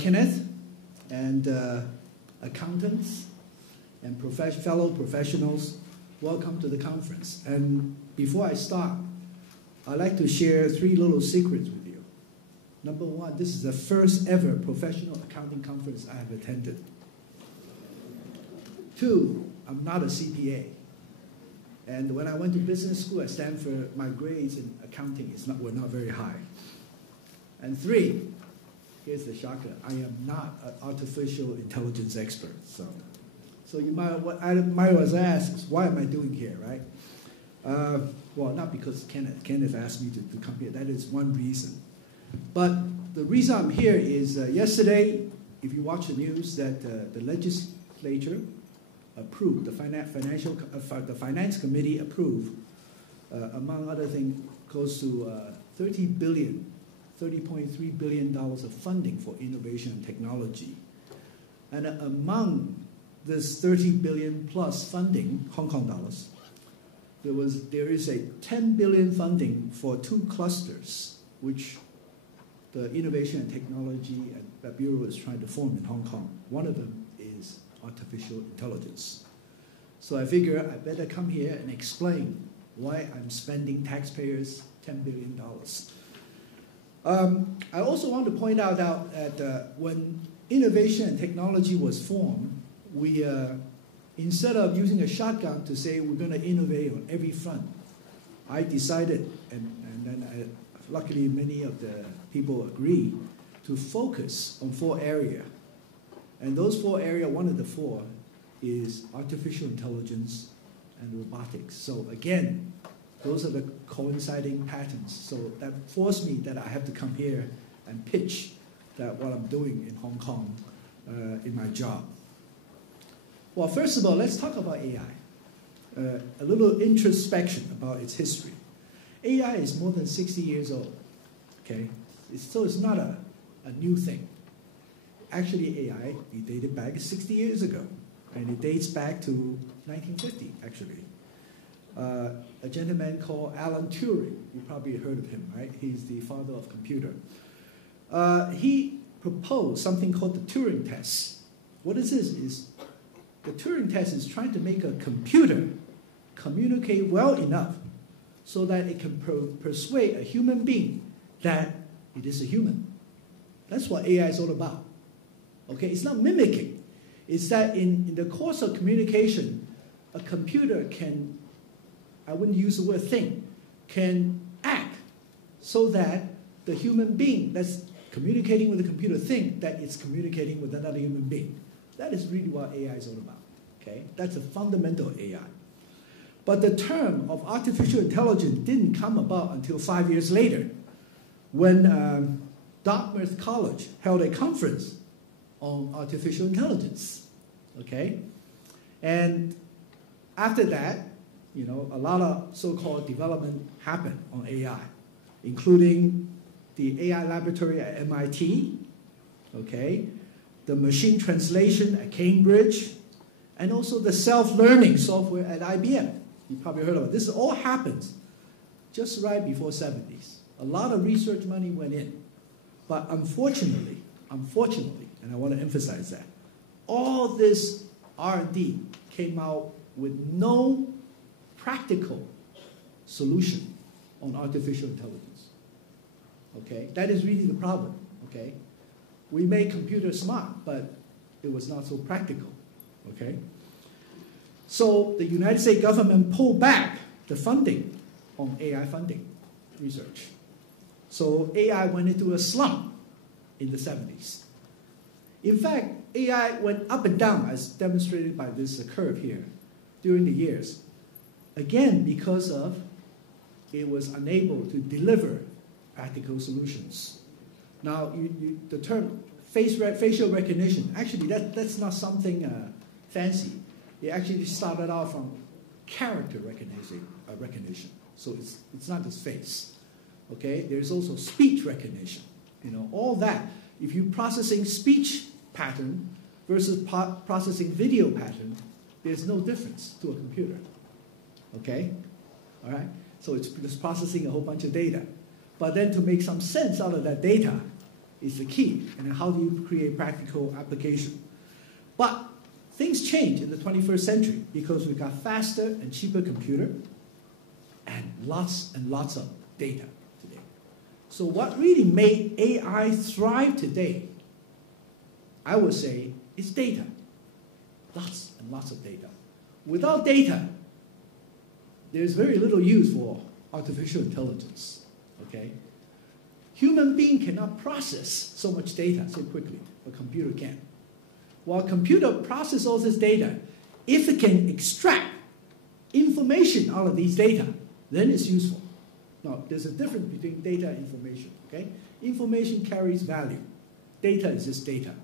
Kenneth and accountants and fellow professionals, welcome to the conference. And before I start, I'd like to share 3 little secrets with you. Number 1, this is the first ever professional accounting conference I have attended. 2, I'm not a CPA. And when I went to business school at Stanford, my grades in accounting were not very high. And 3, here's the shocker, I am not an artificial intelligence expert. So you might was asked, why am I doing here, right? Well, not because Kenneth asked me to come here. That is one reason. But the reason I'm here is yesterday, if you watch the news, that the legislature approved, the finance committee approved, among other things, close to $30.3 billion of funding for innovation and technology. And among this 30 billion plus funding, Hong Kong dollars, there is a 10 billion funding for 2 clusters, which the Innovation and Technology Bureau is trying to form in Hong Kong. One of them is artificial intelligence. So I figure I better come here and explain why I'm spending taxpayers $10 billion. I also want to point out that when innovation and technology was formed, we, instead of using a shotgun to say we're going to innovate on every front, I decided, and then luckily many of the people agree, to focus on 4 areas. And those 4 areas, one of the 4 is artificial intelligence and robotics. So again, those are the coinciding patterns. So that forced me that I have to come here and pitch that what I'm doing in Hong Kong in my job. Well, first of all, let's talk about AI. A little introspection about its history. AI is more than 60 years old, okay? So it's not a new thing. Actually, AI, we dated back 60 years ago, and it dates back to 1950, actually. A gentleman called Alan Turing, you probably heard of him, right? He's the father of computer. He proposed something called the Turing test. What this is the Turing test is trying to make a computer communicate well enough so that it can persuade a human being that it is a human. That's what AI is all about. Okay, it's not mimicking. It's that in the course of communication, a computer can, I wouldn't use the word think, can act so that the human being that's communicating with the computer think that it's communicating with another human being. That is really what AI is all about. Okay, that's a fundamental AI. But the term of artificial intelligence didn't come about until 5 years later, when Dartmouth College held a conference on artificial intelligence. Okay, and after that, you know, a lot of so-called development happened on AI, including the AI laboratory at MIT, okay, the machine translation at Cambridge, and also the self-learning software at IBM. You probably heard of it. This all happens just right before 70s. A lot of research money went in. But unfortunately, and I want to emphasize that, all this R&D came out with no practical solution on artificial intelligence. Okay, that is really the problem. Okay, we made computers smart, but it was not so practical. Okay, so the United States government pulled back the funding on AI funding research. So AI went into a slump in the 70s. In fact, AI went up and down, as demonstrated by this curve here, during the years. Again, because of it was unable to deliver practical solutions. Now, the term facial recognition, actually that's not something fancy. It actually started out from character recognition. So it's not just face. Okay, there's also speech recognition. You know, all that. If you're processing speech pattern versus processing video pattern, there's no difference to a computer. Okay, all right. So it's just processing a whole bunch of data. But then to make some sense out of that data, is the key. And then how do you create practical application? But things change in the 21st century because we've got faster and cheaper computer and lots of data today. So what really made AI thrive today, I would say, is data. Lots and lots of data. Without data, there's very little use for artificial intelligence. Okay? Human being cannot process so much data so quickly, a computer can. While a computer processes all this data, if it can extract information out of these data, then it's useful. Now, there's a difference between data and information. Okay? Information carries value. Data is just data.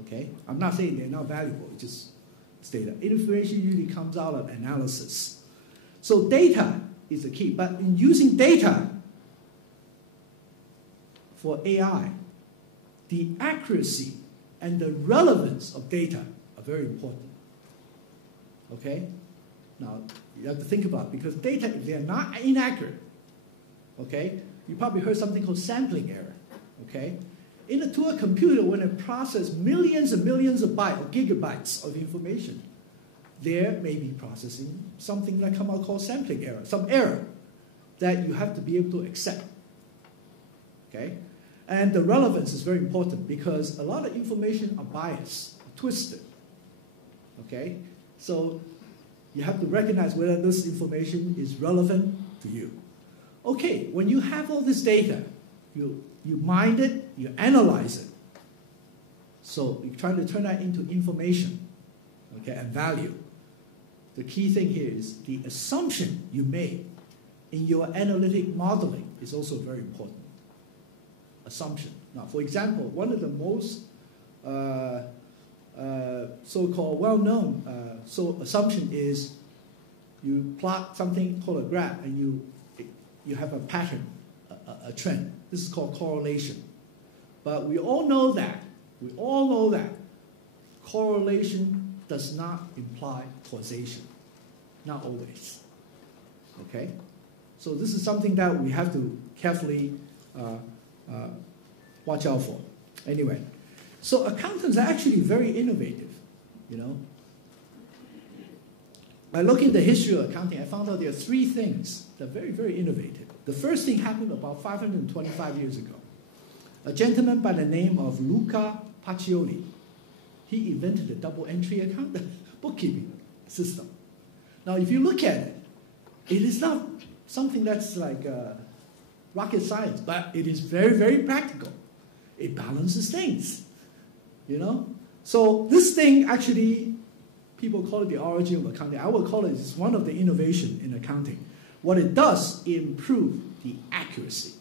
Okay? I'm not saying they're not valuable, it's data. Information usually comes out of analysis. So data is the key. But in using data for AI, the accuracy and the relevance of data are very important. Okay? Now, you have to think about it, because data, if they're not inaccurate, okay, you probably heard something called sampling error. Okay? To a computer, when it processes millions and millions of bytes or gigabytes of information, there may be processing something that come out called sampling error, some error that you have to be able to accept. Okay? And the relevance is very important because a lot of information are biased, twisted. Okay? So you have to recognize whether this information is relevant to you. Okay, when you have all this data, you mine it, you analyze it. So you try to turn that into information, okay, and value. The key thing here is the assumption you made in your analytic modeling is also very important. Assumption. Now, for example, one of the most so-called well-known assumption is you plot something called a graph and you have a pattern, a trend. This is called correlation. But we all know that correlation does not imply causation. Not always. Okay? So this is something that we have to carefully watch out for. Anyway, so accountants are actually very innovative, you know. By looking at the history of accounting, I found out there are three things that are very, very innovative. The first thing happened about 525 years ago. A gentleman by the name of Luca Pacioli, he invented the double entry account bookkeeping system. Now, if you look at it, it is not something that's like rocket science, but it is very, very practical. It balances things, you know. So this thing actually, people call it the origin of accounting. I would call it it's one of the innovation in accounting. What it does, it improves the accuracy.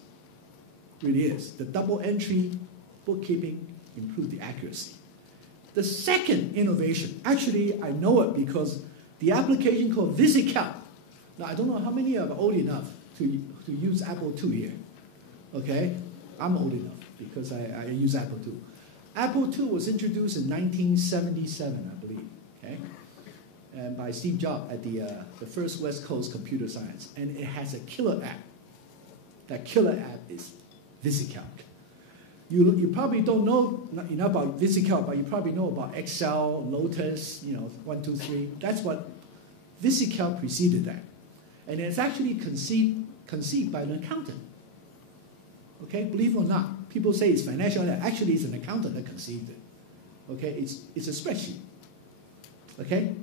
It really is. The double entry bookkeeping improves the accuracy. The second innovation, actually I know it because the application called VisiCalc. Now I don't know how many are old enough to use Apple II here. Okay? I'm old enough because I use Apple II. Apple II was introduced in 1977, I believe. Okay? And by Steve Jobs at the first West Coast Computer Science. And it has a killer app. That killer app is VisiCalc. You probably don't know enough about VisiCalc, but you probably know about Excel, Lotus, 1, 2, 3. That's what VisiCalc preceded that. And it's actually conceived by an accountant. Okay, believe it or not, people say it's financial. Actually, it's an accountant that conceived it. Okay, it's a spreadsheet. Okay,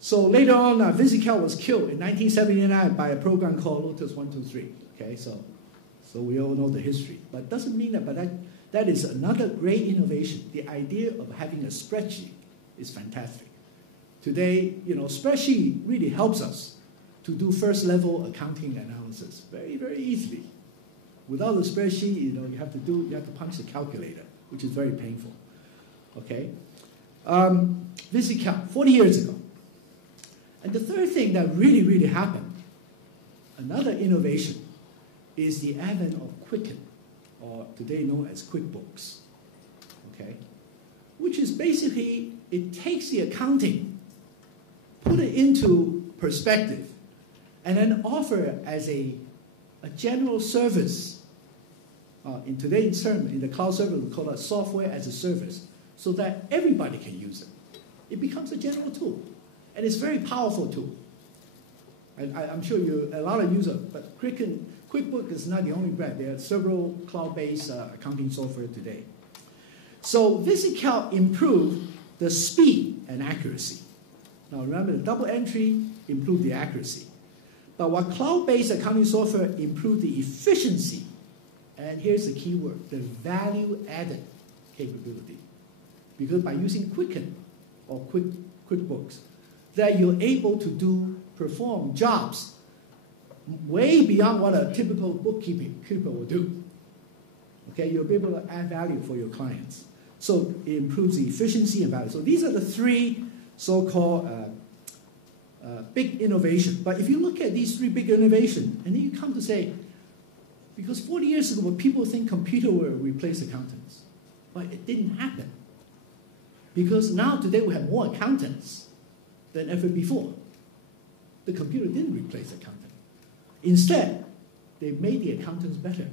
so later on, VisiCalc was killed in 1979 by a program called Lotus 1, 2, 3. Okay, so we all know the history, but it doesn't mean that. But that is another great innovation. The idea of having a spreadsheet is fantastic. Today, spreadsheet really helps us to do first-level accounting analysis very, very easily. Without a spreadsheet, you have to punch the calculator, which is very painful. Okay, VisiCalc 40 years ago, and the third thing that really, really happened, another innovation, is the advent of Quicken, or today known as QuickBooks. Okay, which is basically it takes the accounting, put it into perspective, and then offer it as a general service In today's term, in the cloud service, we call it software as a service, so that everybody can use it. It becomes a general tool, and it's a very powerful tool. I'm sure a lot of users, but QuickBooks is not the only brand. There are several cloud-based accounting software today. So this account improved the speed and accuracy. Now remember, the double entry improved the accuracy. But what cloud-based accounting software improved the efficiency, and here's the key word, the value-added capability. Because by using Quicken or QuickBooks, that you're able to perform jobs way beyond what a typical bookkeeper will do. Okay, you'll be able to add value for your clients. So it improves the efficiency and value. So these are the three so-called big innovations. But if you look at these three big innovations, and then you come to say, because 40 years ago, people think computer will replace accountants. But it didn't happen. Because now today we have more accountants than ever before. The computer didn't replace accountants. Instead, they made the accountants better.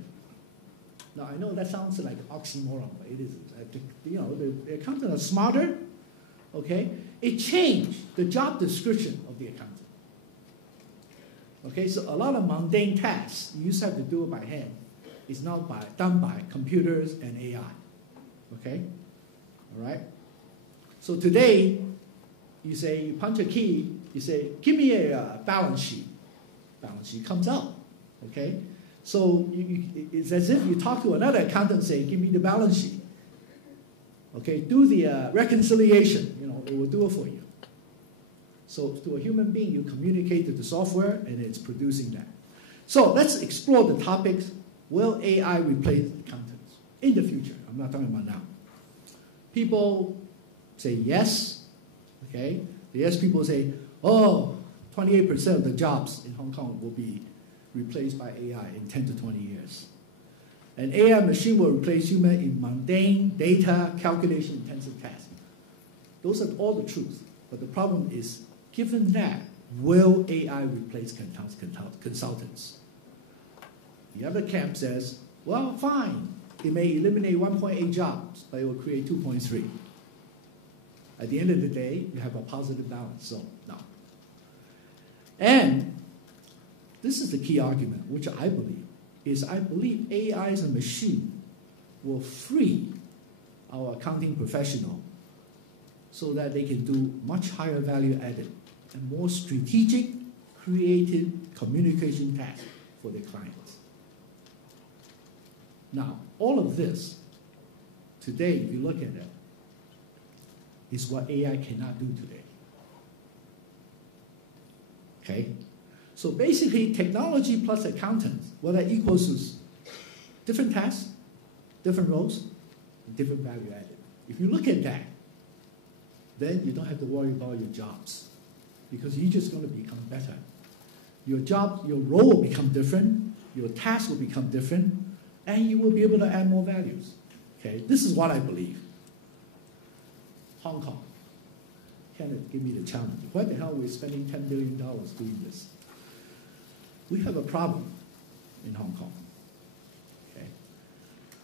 Now, I know that sounds like oxymoron, but it isn't. The accountants are smarter, okay? It changed the job description of the accountant. Okay, so a lot of mundane tasks you used to have to do it by hand is now done by computers and AI. Okay? All right? So today, you punch a key, you say, give me a balance sheet. Balance sheet comes out. Okay? So it's as if you talk to another accountant and say, give me the balance sheet. Okay, do the reconciliation. It will do it for you. So to a human being, you communicate to the software, and it's producing that. So let's explore the topics. Will AI replace accountants in the future? I'm not talking about now. People say yes. Okay, the yes people say, 28% of the jobs in Hong Kong will be replaced by AI in 10 to 20 years. An AI machine will replace human in mundane, data, calculation-intensive tasks. Those are all the truth. But the problem is, given that, will AI replace consultants? The other camp says, well, fine. It may eliminate 1.8 jobs, but it will create 2.3. At the end of the day, you have a positive balance. So, no. And this is the key argument, which I believe, is I believe AI as a machine will free our accounting professional so that they can do much higher value added and more strategic, creative communication tasks for their clients. Now, all of this, today, if you look at it, is what AI cannot do today. Okay? So basically, technology plus accountants, well, that equals to different tasks, different roles, and different value added. If you look at that, then you don't have to worry about your jobs, because you're just going to become better. Your job, your role will become different, your task will become different, and you will be able to add more values. Okay, this is what I believe. Hong Kong. Kenneth, give me the challenge. Why the hell are we spending $10 billion doing this? We have a problem in Hong Kong. Okay,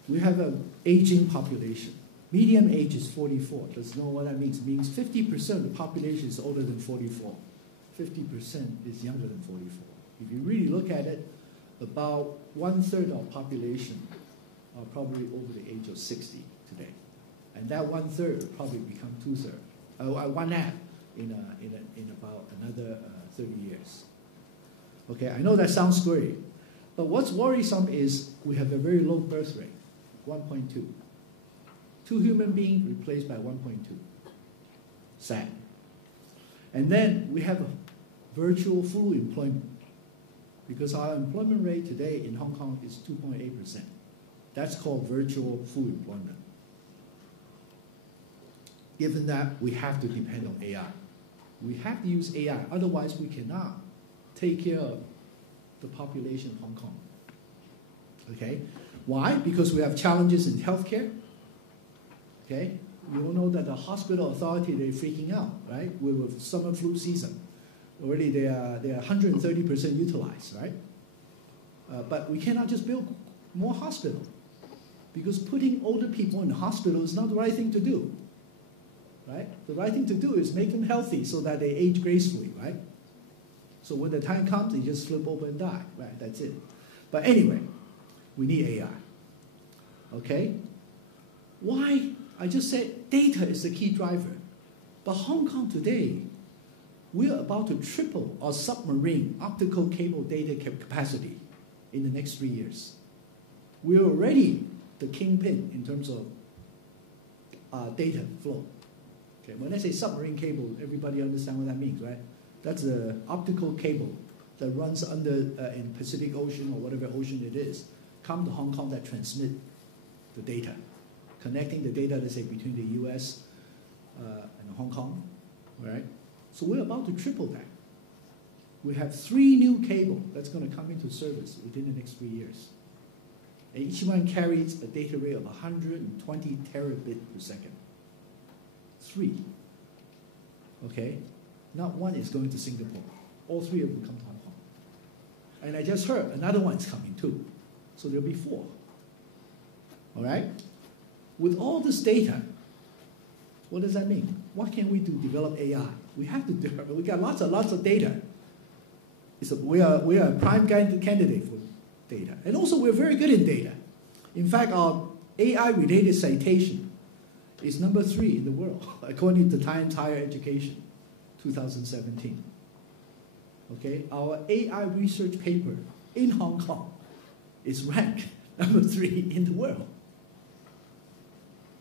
we have an aging population. Median age is 44. Does know what that means? It means 50% of the population is older than 44. 50% is younger than 44. If you really look at it, about 1/3 of the population are probably over the age of 60 today. And that 1/3 will probably become 2/3, 1/2 in about another 30 years. Okay, I know that sounds scary, but what's worrisome is we have a very low birth rate, 1.2. 2 human beings replaced by 1.2. Sad. And then we have a virtual full employment, because our employment rate today in Hong Kong is 2.8%. That's called virtual full employment. Given that, we have to depend on AI. We have to use AI, otherwise we cannot take care of the population of Hong Kong. Okay? Why? Because we have challenges in healthcare. Okay? You all know that the hospital authority, they're freaking out, right? With summer flu season. Already they are 130% utilized, right? But we cannot just build more hospitals. Because putting older people in the hospital is not the right thing to do. Right? The right thing to do is make them healthy so that they age gracefully, right? So when the time comes, they just flip over and die, right? That's it. But anyway, we need AI. Okay? Why? I just said data is the key driver. But Hong Kong today, we are about to triple our submarine optical cable data capacity in the next 3 years. We're already the kingpin in terms of data flow. Okay, when I say submarine cable, everybody understand what that means, right? That's an optical cable that runs under in Pacific Ocean or whatever ocean it is, come to Hong Kong that transmit the data, connecting the data, let's say, between the US and Hong Kong, right? So we're about to triple that. We have 3 new cables that's going to come into service within the next 3 years. And each one carries a data rate of 120 terabit per second. 3. Okay? Not one is going to Singapore. All 3 of them come to Hong Kong. And I just heard another one is coming too. So there'll be 4. All right? With all this data, what does that mean? What can we do to develop AI? We have to develop. We got lots of data. We are a prime candidate for data. And also we're very good in data. In fact, our AI-related citation is number 3 in the world, according to Times Higher Education, 2017. Okay, our AI research paper in Hong Kong is ranked number 3 in the world.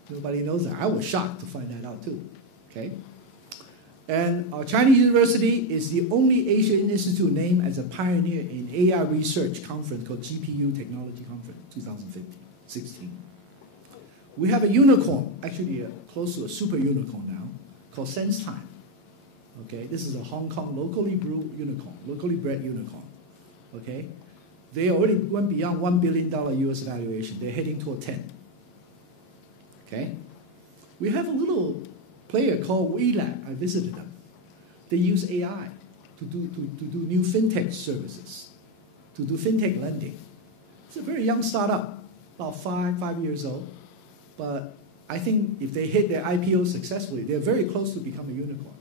Nobody knows that. I was shocked to find that out too. Okay, and our Chinese university is the only Asian institute named as a pioneer in AI research conference called GPU Technology Conference 2016. We have a unicorn, actually close to a super unicorn now, called SenseTime. Okay, this is a Hong Kong locally brewed unicorn, locally bred unicorn. Okay, they already went beyond $1 billion US valuation. They're heading toward 10. Okay, we have a little player called WeLab. I visited them. They use AI to do new fintech services, to do fintech lending. It's a very young startup, about five years old. But I think if they hit their IPO successfully, they're very close to become a unicorn.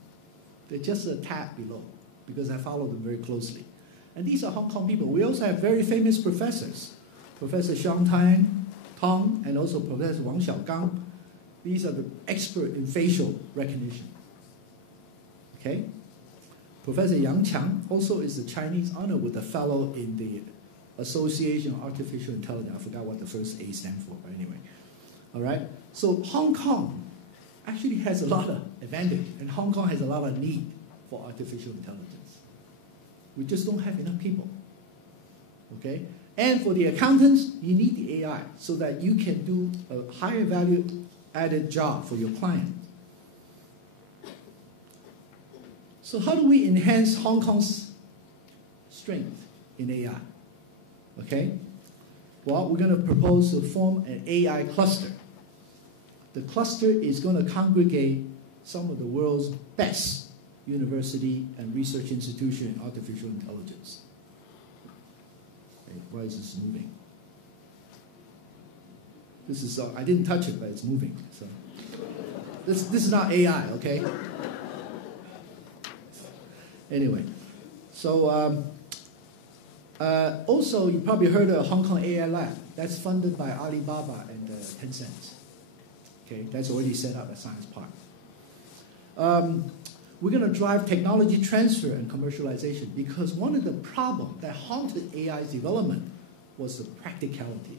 They're just a tad below because I follow them very closely. And these are Hong Kong people. We also have very famous professors. Professor Xiang Tong and also Professor Wang Xiaogang. These are the experts in facial recognition. Okay? Professor Yang Qiang also is the Chinese honor with a fellow in the Association of Artificial Intelligence. I forgot what the first A stands for, but anyway. All right? So Hong Kong actually has a lot of advantage, and Hong Kong has a lot of need for artificial intelligence. We just don't have enough people. Okay? And for the accountants, you need the AI so that you can do a higher value added job for your client. So how do we enhance Hong Kong's strength in AI? Okay? Well, we're going to propose to form an AI cluster. The cluster is going to congregate some of the world's best university and research institutions in artificial intelligence. Okay, why is this moving? This is, I didn't touch it, but it's moving. So this is not AI, okay? Anyway, so also you probably heard of Hong Kong AI Lab. That's funded by Alibaba and Tencent. Okay, that's already set up at Science Park. We're going to drive technology transfer and commercialization because one of the problems that haunted AI's development was the practicality.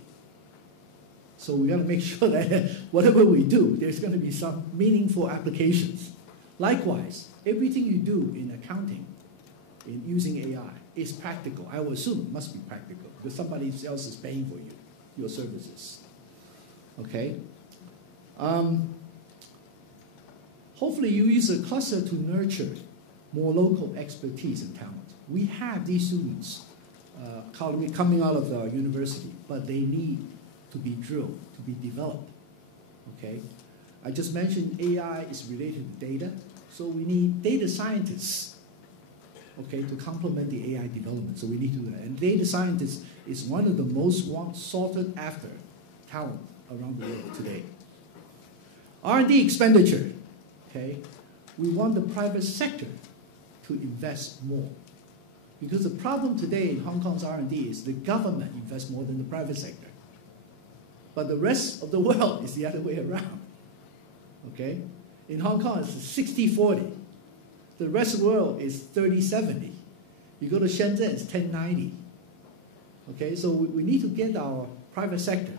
So we got to make sure that whatever we do, there's going to be some meaningful applications. Likewise, everything you do in accounting, in using AI, is practical. I would assume it must be practical because somebody else is paying for you, your services. Okay? Hopefully you use a cluster to nurture more local expertise and talent. We have these students coming out of the university, but they need to be drilled, to be developed. Okay? I just mentioned AI is related to data, so we need data scientists, okay, to complement the AI development. So we need to do that. And data scientists is one of the most sought after talent around the world today. R&D expenditure, okay? We want the private sector to invest more. Because the problem today in Hong Kong's R&D is the government invests more than the private sector. But the rest of the world is the other way around, okay? In Hong Kong, it's 60-40. The rest of the world is 30-70. You go to Shenzhen, it's 10-90. Okay, so we need to get our private sector.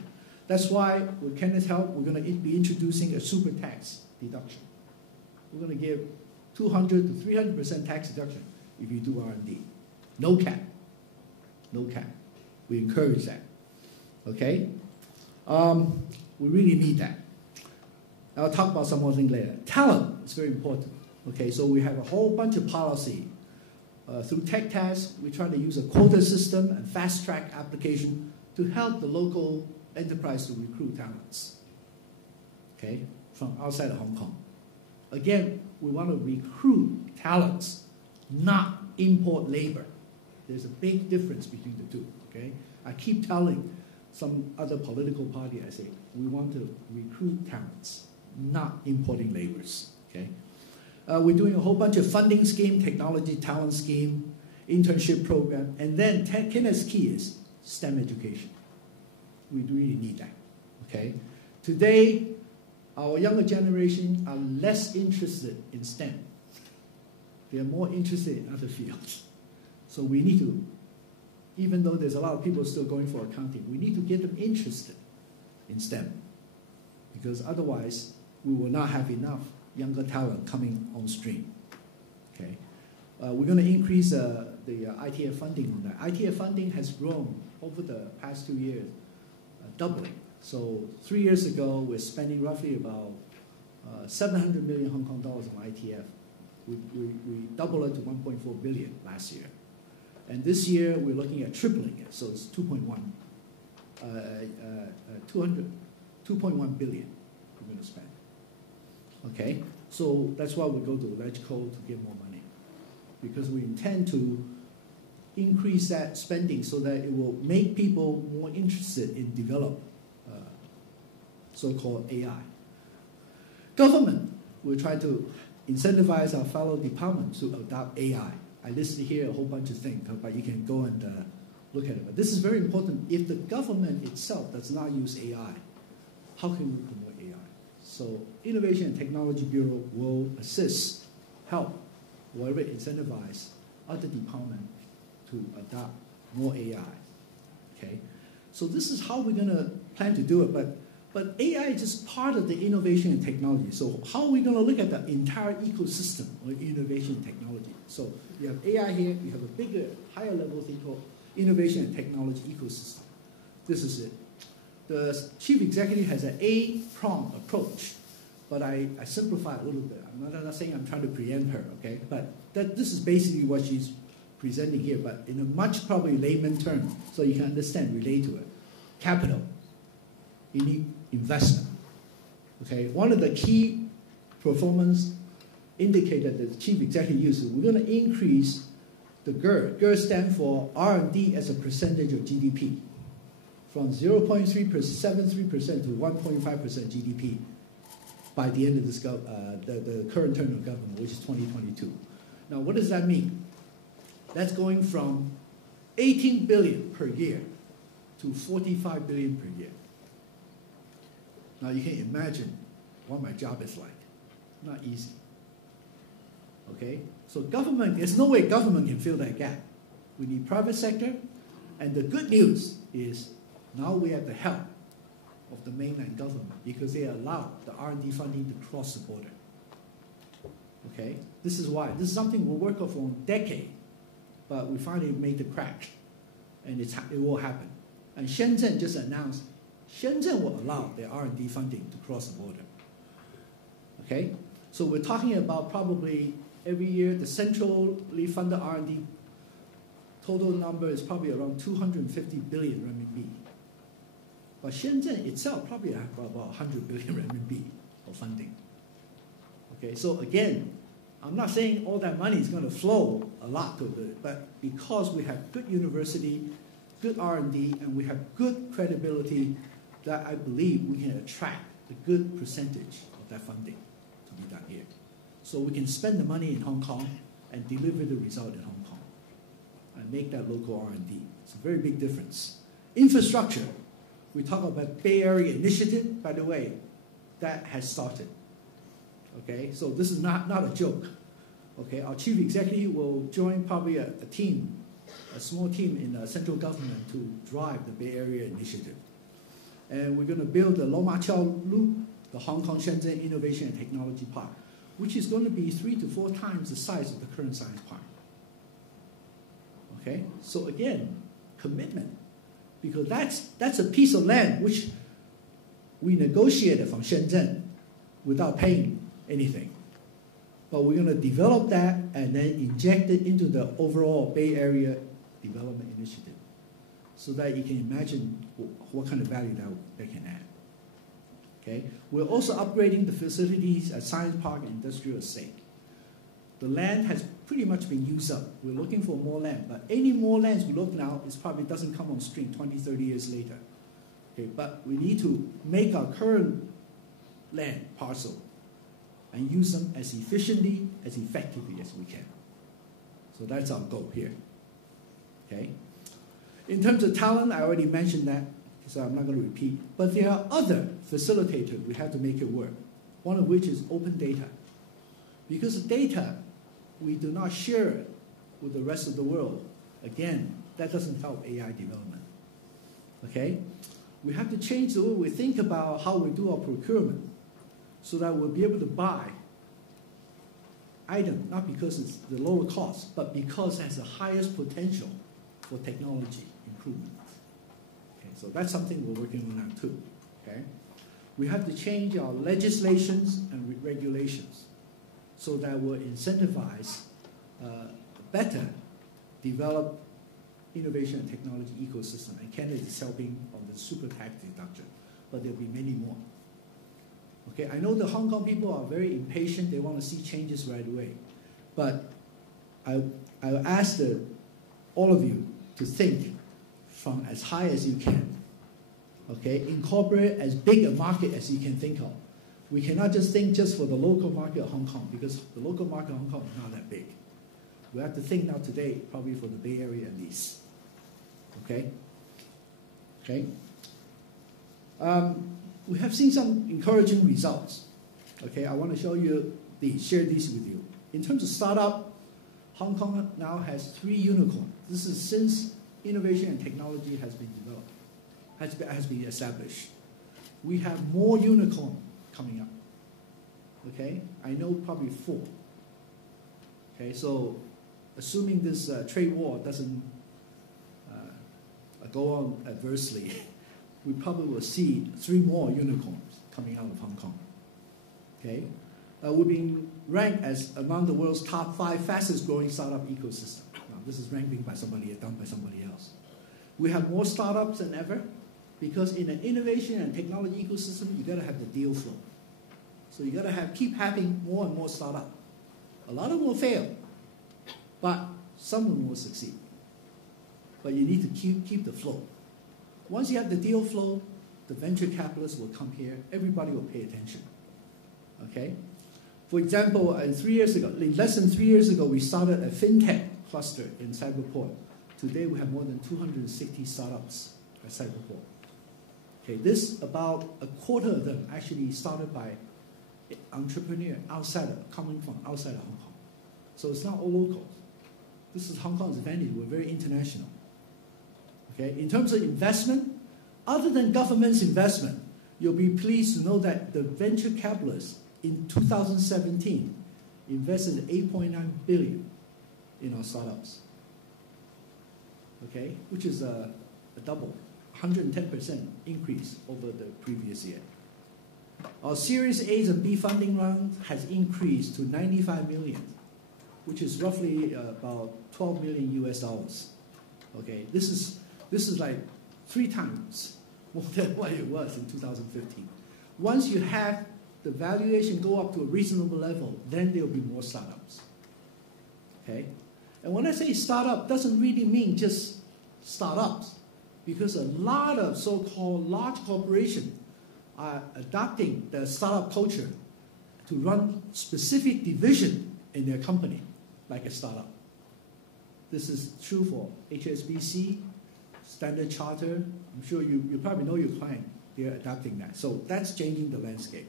That's why, with Kenneth's help, we're going to be introducing a super tax deduction. We're going to give 200 to 300% tax deduction if you do R&D. No cap. No cap. We encourage that. Okay? We really need that. I'll talk about some more things later. Talent is very important. Okay, so we have a whole bunch of policy. Through tech tasks, we try to use a quota system and fast-track application to help the local enterprise to recruit talents, okay, from outside of Hong Kong. Again, we want to recruit talents, not import labor. There's a big difference between the two, okay? I keep telling some other political party, I say, we want to recruit talents, not importing laborers, okay? We're doing a whole bunch of funding scheme, technology talent scheme, internship program, and then Kenneth's key is STEM education. We really need that, okay? Today, our younger generation are less interested in STEM. They are more interested in other fields. So we need to, even though there's a lot of people still going for accounting, we need to get them interested in STEM. Because otherwise, we will not have enough younger talent coming on stream. Okay, we're going to increase the ITF funding on that. ITF funding has grown over the past 2 years, doubling. So 3 years ago, we're spending roughly about 700 million Hong Kong dollars on ITF. We doubled it to 1.4 billion last year. And this year, we're looking at tripling it. So it's 2.1 billion we're going to spend. Okay, so that's why we go to electrical to get more money, because we intend to increase that spending so that it will make people more interested in develop so-called AI. Government will try to incentivize our fellow departments to adopt AI. I listed here a whole bunch of things, but you can go and look at it. But this is very important. If the government itself does not use AI, how can we promote AI? So Innovation and Technology Bureau will assist, help, whatever incentivize other departments to adopt more AI. Okay, so this is how we're going to plan to do it. But AI is just part of the innovation and technology. So how are we going to look at the entire ecosystem of innovation and technology? So you have AI here, you have a bigger, higher level thing called innovation and technology ecosystem. This is it. The chief executive has an A-prong approach, but I simplify it a little bit. I'm not saying I'm trying to preempt her, okay? But this is basically what she's presenting here, but in a much probably layman term, so you can understand, relate to it. Capital. You need investment. Okay, one of the key performance indicators that the chief executive uses, we're going to increase the GER. GER stands for R&D as a percentage of GDP, from 0.73% to 1.5% GDP by the end of this the current term of government, which is 2022. Now, what does that mean? That's going from 18 billion per year to 45 billion per year. Now you can imagine what my job is like. Not easy. Okay? So government, there's no way government can fill that gap. We need private sector, and the good news is now we have the help of the mainland government because they allow the R&D funding to cross the border. Okay? This is why. This is something we'll work on for a decade, but we finally made the crack, and it will happen. And Shenzhen just announced Shenzhen will allow their R&D funding to cross the border. Okay? So we're talking about probably every year the centrally funded R&D total number is probably around 250 billion renminbi. But Shenzhen itself probably have about 100 billion renminbi of funding. Okay, so again, I'm not saying all that money is going to flow a lot to it, but because we have good university, good R&D, and we have good credibility, that I believe we can attract a good percentage of that funding to be done here. So we can spend the money in Hong Kong and deliver the result in Hong Kong and make that local R&D. It's a very big difference. Infrastructure, we talk about Bay Area Initiative, by the way, that has started. Okay, so this is not a joke. Okay, our chief executive will join probably a team, a small team in the central government to drive the Bay Area Initiative. And we're going to build the Lo Ma Chao Loop, the Hong Kong Shenzhen Innovation and Technology Park, which is going to be 3 to 4 times the size of the current science park. Okay, so again, commitment, because that's a piece of land which we negotiated from Shenzhen without paying anything. But we're going to develop that and then inject it into the overall Bay Area Development Initiative so that you can imagine what kind of value that can add. Okay? We're also upgrading the facilities at Science Park and Industrial Estate. The land has pretty much been used up. We're looking for more land, but any more lands we look now, it probably doesn't come on stream 20, 30 years later. Okay? But we need to make our current land parcel and use them as efficiently, as effectively as we can. So that's our goal here. Okay? In terms of talent, I already mentioned that, so I'm not going to repeat. But there are other facilitators we have to make it work, one of which is open data. Because the data, we do not share it with the rest of the world. Again, that doesn't help AI development. Okay? We have to change the way we think about how we do our procurement so that we'll be able to buy items, not because it's the lower cost, but because it has the highest potential for technology improvement. Okay, so that's something we're working on now too. Okay? We have to change our legislations and regulations so that we'll incentivize better develop innovation and technology ecosystem. And Kenneth is helping on the super tax deduction, but there'll be many more. Okay, I know the Hong Kong people are very impatient. They want to see changes right away. But I ask all of you to think from as high as you can. Okay, incorporate as big a market as you can think of. We cannot just think just for the local market of Hong Kong, because the local market of Hong Kong is not that big. We have to think now today, probably for the Bay Area at least. Okay? Okay? We have seen some encouraging results. Okay, I want to show you share these with you. In terms of startup, Hong Kong now has 3 unicorns. This is since innovation and technology has been developed, has been established. We have more unicorns coming up. Okay, I know probably 4. Okay, so assuming this trade war doesn't go on adversely, we probably will see 3 more unicorns coming out of Hong Kong. Okay, we've been ranked as among the world's top 5 fastest growing startup ecosystem. Now, this is ranked by somebody, done by somebody else. We have more startups than ever because in an innovation and technology ecosystem, you got to have the deal flow. So you got to keep having more and more startups. A lot of them will fail, but some of them will succeed. But you need to keep the flow. Once you have the deal flow, the venture capitalists will come here. Everybody will pay attention. Okay? For example, 3 years ago, less than 3 years ago, we started a fintech cluster in Cyberport. Today, we have more than 260 startups at Cyberport. Okay, this, about a quarter of them actually started by entrepreneur coming from outside of Hong Kong. So it's not all local. This is Hong Kong's advantage. We're very international. Okay, in terms of investment, other than government's investment, you'll be pleased to know that the venture capitalists in 2017 invested $8.9 billion in our startups. Okay, which is a double, 110% increase over the previous year. Our Series A and B funding round has increased to $95 million, which is roughly about $12 million US dollars. Okay, this is like 3 times more than what it was in 2015. Once you have the valuation go up to a reasonable level, then there will be more startups. Okay, and when I say startup, doesn't really mean just startups. because a lot of so-called large corporations are adopting the startup culture to run specific division in their company, like a startup. This is true for HSBC, Standard Chartered. I'm sure you probably know your client. They're adopting that. So that's changing the landscape.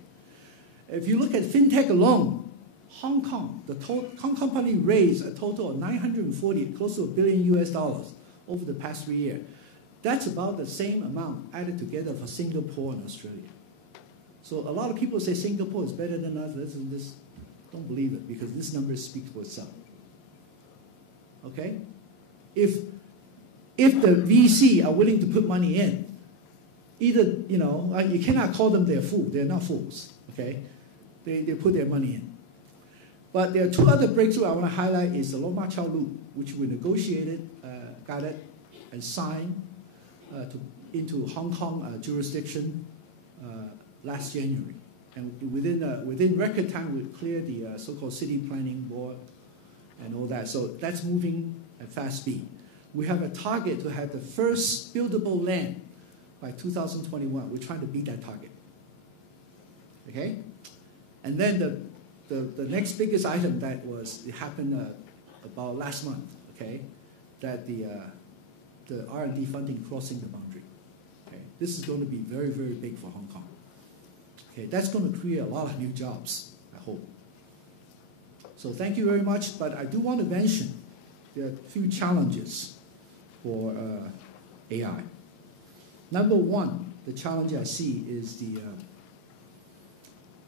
If you look at fintech alone, Hong Kong, the Hong Kong company raised a total of 940, close to $1 billion over the past 3 years. That's about the same amount added together for Singapore and Australia. So a lot of people say Singapore is better than us. Don't believe it, because this number speaks for itself. Okay? If the VC are willing to put money in, either, you cannot call them they're fools. They're not fools. Okay? They put their money in. But there are two other breakthroughs I want to highlight is the Loma Chao Loop, which we negotiated, got it, and signed into Hong Kong jurisdiction last January. And within record time, we cleared the so-called city planning board and all that. So that's moving at fast speed. We have a target to have the first buildable land by 2021. We're trying to beat that target. Okay? And then the next biggest item that happened about last month, okay, that the R&D funding crossing the boundary. Okay? This is going to be very, very big for Hong Kong. Okay, that's going to create a lot of new jobs, I hope. So thank you very much, but I do want to mention there are a few challenges for AI. Number one, the challenge I see is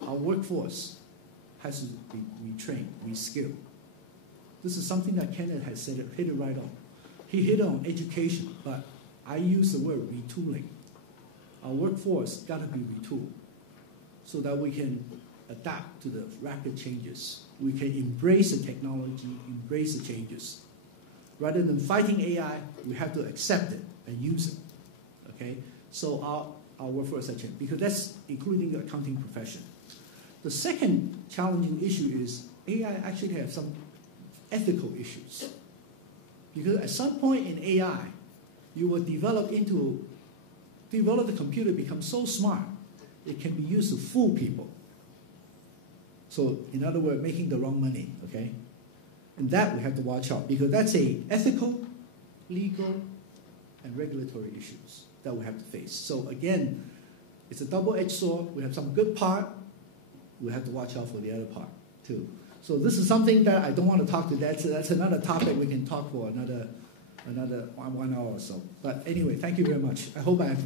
our workforce has to be retrained, reskilled. This is something that Kenneth has said, hit it right on. He hit on education, but I use the word retooling. Our workforce got to be retooled so that we can adapt to the rapid changes. We can embrace the technology, embrace the changes. Rather than fighting AI, we have to accept it and use it. Okay? So our workforce has changed, because that's including the accounting profession. The second challenging issue is AI actually has some ethical issues. Because at some point in AI, you will develop the computer become so smart, it can be used to fool people. So, in other words, making the wrong money, okay? And that we have to watch out, because that's a ethical, legal, and regulatory issues that we have to face. So again, it's a double-edged sword. We have some good part. We have to watch out for the other part, too. So this is something that I don't want to talk to. That's another topic we can talk for another 1 hour or so. But anyway, thank you very much. I hope I have